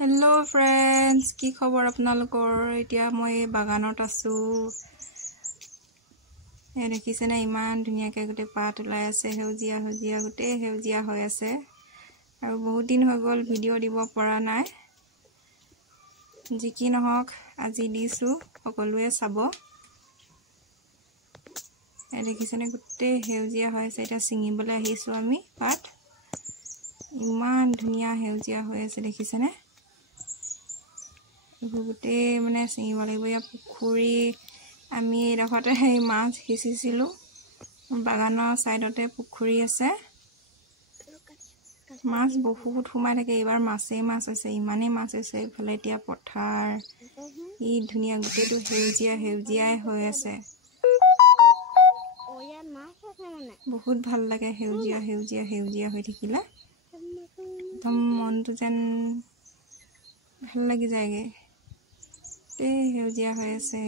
hello friends की खबर आपनालोকৰ এতিয়া মই বাগানত আছো এ দেখিছেনে ইমান ধুনিয়াকে গটে পাত ওলাই আছে হেউজিয়া হেউজিয়া গটে হেউজিয়া হৈ আছে আৰু বহুত দিন হৈ গল ভিডিও দিব পৰা নাই যি কি নহক আজি দিছো সকলোৱে চাব এ দেখিছেনে গটে হেউজিয়া হৈ আছে এটা সিঙিবলৈ আহিছো আমি পাত ইমান ধুনিয়া হেউজিয়া হৈ আছে দেখিছেনে গুতে মানে সিঙিব লাগিব ইয়া পুখুৰী আমি এডখতে এই মাছ হিচিছিলো বাগানৰ সাইডতে পুখুৰী আছে মাছ বহুত সোমাই থাকে এবাৰ মাছেই মাছ আছে ইমানে মাছ আছে ইফালে এতিয়া পথাৰ ই ধুনিয়া গুটেটো হেউজিয়া হেউজিয়াই হৈ আছে বহুত ভাল লাগে হেউজিয়া হেউজিয়া হেউজিয়া হৈ থাকিলে একদম মনটো যেন ভাল লাগি যায়গে তে হেউজিয়া হৈ আছে